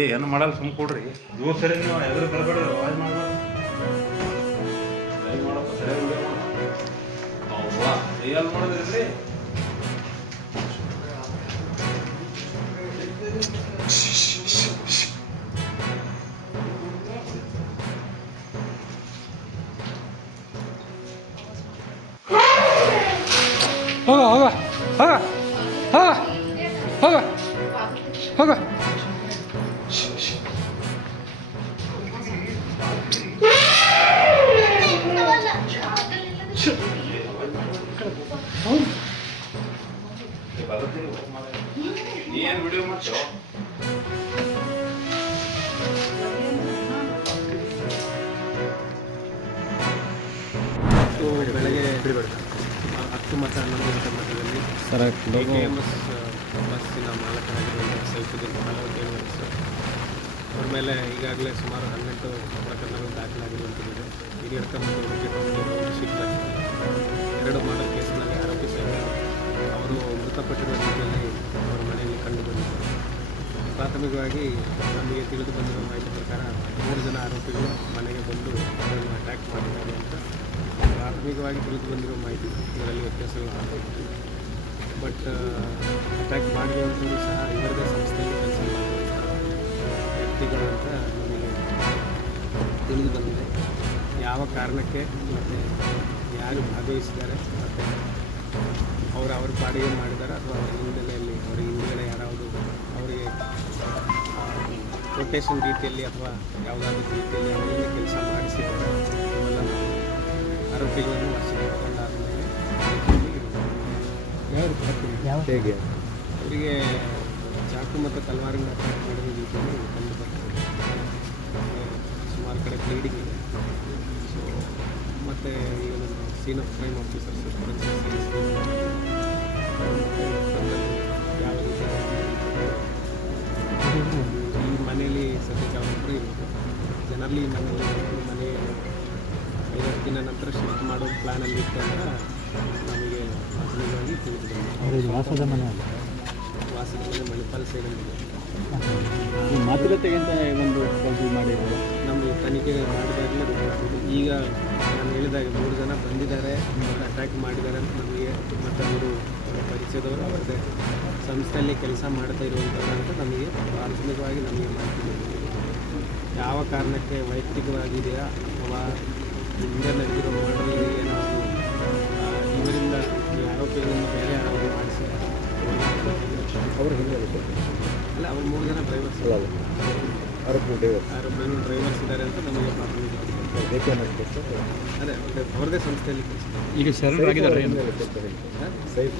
ಏನು ಮಾಡಲ್ಲ ಸುಮ್ಮ ಕೊಡ್ರಿ ದೂರ ಸರಿ ನೀವು ಎದುರು ಬರಬೇಡ್ರಿ ವಾಯ್ ಮಾಡಬಾರ್ದು ಲೈವ್ ಮಾಡಪ್ಪ ಸರಿಯಾಗಿ ವಿಡಿಯೋ ಮಾಡ ರಿಯಲ್ ಮಾಡೋದ್ರಿ ಹೋಗ ಹೋಗ ಹೋಗ ಹೋಗ ಹೋಗ ಹೋಗ ಏನು ವಿಡಿಯೋ ಮಾಡ್ತೇವೆ ಬೆಳಗ್ಗೆ 10 ಮತ್ತು 11 ಗಂಟೆ ಮಧ್ಯದಲ್ಲಿ KMS ಬಸ್ಸಿನ ಮಾಲಕರಾಗಿರುವಂಥ ಸೈಫುದ್ದೀನ್ ಅಲಾವುದ್ದೀನ್ ಸರ್ ಅವ್ರ ಮೇಲೆ ಈಗಾಗಲೇ ಸುಮಾರು 18 ಪ್ರಕರಣಗಳು ದಾಖಲಾಗಿರುವಂಥದ್ದಿದೆ ಹಿರಿಯಡ್ಕ ಮತ್ತು ಎರಡು ಮಾಡಲ್ ಕೇಸಿನಲ್ಲಿ ಆರೋಪಿ ಸಹಿತ ಅವರು ಮೃತಪಟ್ಟಿರುವ ರೀತಿಯಲ್ಲಿ ಅವರ ಮನೆಯಲ್ಲಿ ಕಂಡು ಬಂದಿದ್ದಾರೆ. ಪ್ರಾಥಮಿಕವಾಗಿ ನಮಗೆ ತಿಳಿದು ಬಂದಿರುವ ಮಾಹಿತಿ ಪ್ರಕಾರ 3 ಜನ ಆರೋಪಿಗಳು ಮನೆಗೆ ಬಂದು ಅವರನ್ನು ಅಟ್ಯಾಕ್ ಮಾಡಿದ್ದಾರೆ ಅಂತ ಪ್ರಾಥಮಿಕವಾಗಿ ತಿಳಿದು ಬಂದಿರುವ ಮಾಹಿತಿ. ಇದರಲ್ಲಿ ವ್ಯತ್ಯಾಸಗಳು ಆಗಬೇಕು. ಬಟ್ ಅಟ್ಯಾಕ್ ಮಾಡಿರುವಂಥದ್ದು ಸಹ ಇವರದೇ ಸಂಸ್ಥೆಯಲ್ಲಿ ಕೆಲಸ ಮಾಡುವಂಥ ವ್ಯಕ್ತಿಗಳು ಅಂತ ನಮಗೆ ತಿಳಿದು ಬಂದಿದೆ. ಯಾವ ಕಾರಣಕ್ಕೆ ಮತ್ತು ಯಾರು ಭಾಗವಹಿಸಿದ್ದಾರೆ ಮತ್ತು ಅವ್ರ ಪಾಡಿಗೆ ಮಾಡಿದ್ದಾರೆ ಅಥವಾ ಅವರ ಹಿನ್ನೆಲೆಯಲ್ಲಿ ಅವರ ಹಿಂದುಗಡೆ ಯಾರಾವುದು ಅವರಿಗೆ ರೊಟೇಷನ್ ರೀತಿಯಲ್ಲಿ ಅಥವಾ ಯಾವುದಾದ್ರೂ ರೀತಿಯಲ್ಲಿ ಅವರಿಂದ ಕೆಲಸ ಮಾಡಿಸಿದ್ದಾರೆ ಇವೆಲ್ಲ ನಾವು ಆರೋಪಿಗಳನ್ನು ವಶಕ್ಕೆ ತಗೊಂಡಾದ ಮೇಲೆ ಹೇಗೆ ಅವರಿಗೆ ಚಾಕು ಮತ್ತು ತಲವಾರಿನ ಅಟ್ಯಾಕ್ ಮಾಡಿದ ರೀತಿಯಲ್ಲಿ ಕಂಡು ಬರ್ತದೆ. ಸುಮಾರು ಕಡೆ ಬ್ಲೀಡಿಂಗ್ ಇದೆ. ಸೊ ಮತ್ತು ಈಗ ನಮ್ಮ ಸೀನ್ ಆಫ್ ಕ್ರೈಮ್ ಆಫೀಸರ್ಸ್ ಯಾವ ರೀತಿ ಈ ಮನೆಯಲ್ಲಿ ಸದ್ಯಕ್ಕೆ ಅವರೊಬ್ಬರು ಇರೋದು. ಜನರಲಿ ಈ ಮನೆ 5 ದಿನ ನಂತರ ಶಿಫ್ಟ್ ಮಾಡೋ ಪ್ಲ್ಯಾನಲ್ಲಿ ಇತ್ತು ಅಂತ ನಮಗೆ ಪ್ರಾಥಮಿಕವಾಗಿ ತಿಳಿದು ಬಂದಿದೆ. ವಾಸದ ಮನೆ ಅಲ್ಲ, ವಾಸದ ಮನೆ ಮಣಿಪಾಲ್ ಸೈಡಲ್ಲಿದೆ. ಮಾತುಕತೆಗಿಂತ ಒಂದು ಕೆಲಸ ಮಾಡಿದ್ರು ನಮಗೆ ತನಿಖೆ ಮಾಡಿದಾಗಲೇ ಗೊತ್ತಾಗ್ತದೆ. ಈಗ ನಾನು ಹೇಳಿದಾಗ 3 ಜನ ಬಂದಿದ್ದಾರೆ, ಅಟ್ಯಾಕ್ ಮಾಡಿದ್ದಾರೆ ಅಂತ ನಮಗೆ, ಮತ್ತು ಅವರು ಪರಿಚಯದವರು ಅವರದೇ ಸಂಸ್ಥೆಯಲ್ಲಿ ಕೆಲಸ ಮಾಡ್ತಾ ಇರುವಂಥದ್ದು ಅಂತ ನಮಗೆ ಪ್ರಾಥಮಿಕವಾಗಿ ನಮಗೆ ಮಾಹಿತಿ ಬಂದಿದೆ. ಯಾವ ಕಾರಣಕ್ಕೆ ವೈಯಕ್ತಿಕವಾಗಿದೆಯಾ ಅಥವಾ ಹಿಂದೆ ನಡೆದಿರೋ ಮಾಡಲಿಗೆ ಏನಾದರೂ ಇವರಿಂದ ಈ ಆರೋಪಿಗಳನ್ನು ಬೇರೆ ಯಾರಾದರೂ ಮಾಡಿಸಿದ್ದಾರೆ ಅವರು ಹಿಂದೆ ಅಲ್ಲ, ಅವ್ರು 3 ಜನ ಡ್ರೈವರ್ಸ್ ಆರೋಪಿಗಳು ಡ್ರೈವರ್ಸ್ ಇದ್ದಾರೆ ಅಂತ ನಮಗೆ ಪ್ರಾಥಮಿಕವಾಗಿ ಅದೇ ಅವ್ರದ್ದೇ ಸಂಸ್ಥೆಯಲ್ಲಿ ಕೆಲಸ. ಈಗ ಶರಣರಾಗಿದ್ದಾರೆ. ಸೈಫ್